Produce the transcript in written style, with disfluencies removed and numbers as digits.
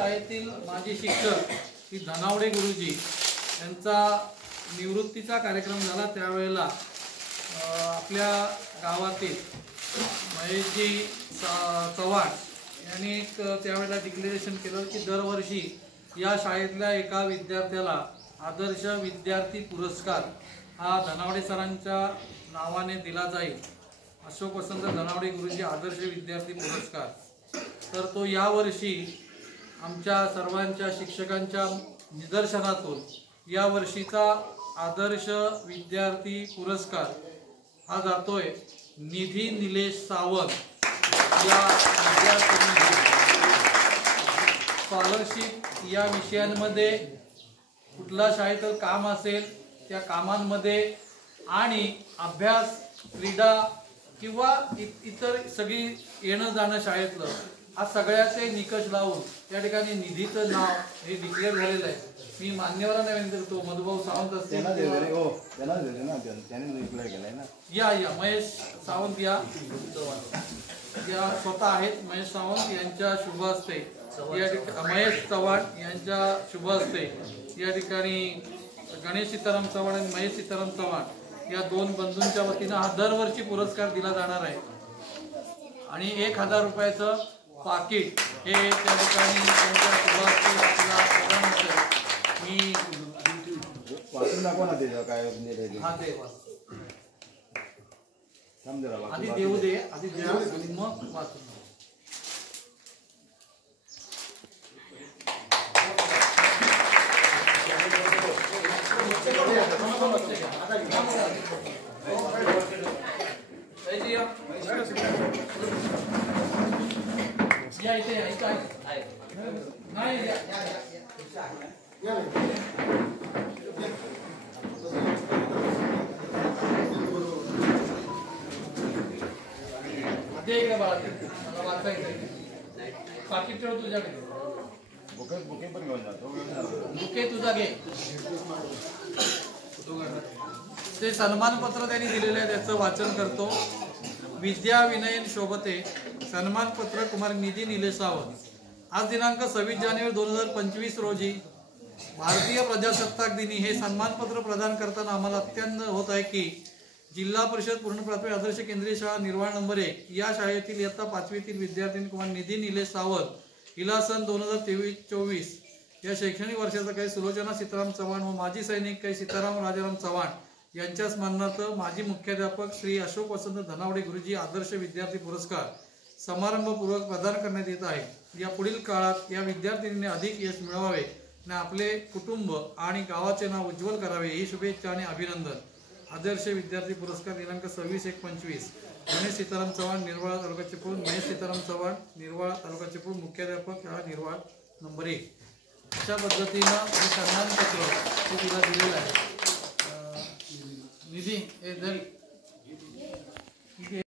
शाळेतील माजी शिक्षक श्री धनावडे गुरुजी यांचा निवृत्तीचा कार्यक्रम झाला। त्यावेळेला आपल्या गावातील महेशजी चव्हाण यांनी एक त्यावेळेला डिक्लेरेशन केलं की दरवर्षी या शाळेतल्या एका विद्यार्थ्याला आदर्श विद्यार्थी पुरस्कार हा धनावडे सरांच्या नावाने दिला जाईल। अशोक वसंत धनावडे गुरुजी आदर्श विद्यार्थी पुरस्कार। तर तो यावर्षी आमच्या सर्वांच्या शिक्षकांच्या निदर्शनातून या वर्षीचा आदर्श विद्यार्थी पुरस्कार हा जातोय निधी निलेश सावंत या विद्यार्थ्यांना। स्कॉलरशिप या विषयांमध्ये कुठला शाळेचं काम असेल त्या कामांमध्ये आणि अभ्यास क्रीडा किंवा इतर सगळी येणं जाणं शाळेतलं हा सगळ्याचे निकष लावून त्या ठिकाणी निधीचं नाव हे डिक्लेअर झालेलं आहे। मी मान्यवरांना विनंती करतो, मधुभाऊ सावंत असतील या महेश सावंत या स्वतः आहेत। महेश सावंत यांच्या शुभ हस्ते या ठिकाणी महेश चव्हाण यांच्या शुभ हस्ते या ठिकाणी गणेश सीताराम चव्हाण आणि महेश सीताराम चव्हाण या दोन बंधूंच्या वतीनं हा दरवर्षी पुरस्कार दिला जाणार आहे आणि 1000 रुपयाचं पाकिट हे त्या ठिकाणी त्यांच्या शुभ हस्ते प्रदान होतं। मी वाचून दाखवा ना ते काय हा दे आधी देऊ दे आधी द्या आणि मग वाचून या इथे नाही आधी बाळा मला वाचायचं पाकिट ठेव तुझ्याकडे बुके पण घेऊन जातो बुके तुझा घे। ते सन्मानपत्र त्यांनी दिलेलं आहे त्याचं वाचन करतो। विद्या विनयन शोभते सन्मानपत्र कुमार निधी निलेश सावंत। आज दिनांक 26 जानेवारी 2025 रोजी भारतीय प्रजासत्ताक दिनी हे सन्मानपत्र प्रदान करताना आम्हाला अत्यंत होत आहे की जिल्हा परिषद पूर्ण प्राथमिक आदर्श केंद्रीय शाळा निर्वाळ नंबर 1 या शाळेतील इयत्ता 5वीतील विद्यार्थिनी कुमार निधी निलेश सावंत हिला सन 2023-24 या शैक्षणिक वर्षाचा काही सुलोचना सीताराम चव्हाण व माजी सैनिक काही सीताराम राजाराम चव्हाण यांच्या स्मरणार्थ माजी मुख्याध्यापक श्री अशोक वसंत धनावडे गुरुजी आदर्श विद्यार्थी पुरस्कार समारंभपूर्वक प्रदान करण्यात येत आहे। या पुढील काळात या विद्यार्थिनींनी अधिक यश मिळवावे आणि आपले कुटुंब आणि गावाचे नाव उज्ज्वल करावे ही शुभेच्छा आणि अभिनंदन। आदर्श विद्यार्थी पुरस्कार दिनांक 26/1/25 गणेश सीताराम चव्हाण निर्वाळा तालुका चिपळूण, महेश सीताराम चव्हाण निर्वाळा तालुका चिपळूण, मुख्याध्यापक शाळा निर्वाळ नंबर 1। अशा पद्धतीनं हे सन्मानपत्र तिला दिलेलं आहे। निधी हे जर